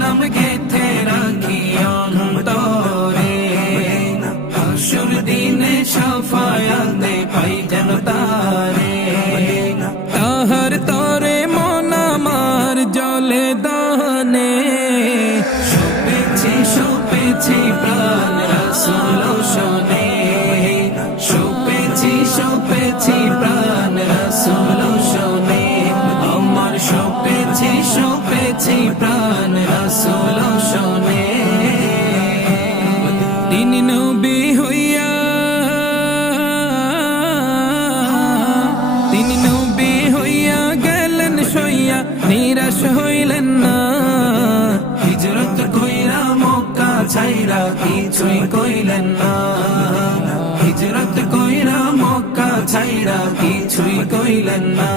নাম গেথে রাখি অন্তরে, হাসুর দিনে শাফায়াতে পাই যেন তারে। তাহার তরে মন আমার জলে দহনে, শোপেছি প্রাণ রাসূল শোনে, শোপেছি প্রাণ রাসূল শোনে, আমার শোপেছি প্রাণ রাসূল শোনে। তিনি নবী হইয়া, তিনি নবী হইয়া গেলেন সইয়া, নিরাশ হইলেন না। হিজরত কইরা মক্কা ছাইরা কিছুই কইলেন না, হিজরত কইরা মক্কা ছাইরা কিছুই কইলেন না।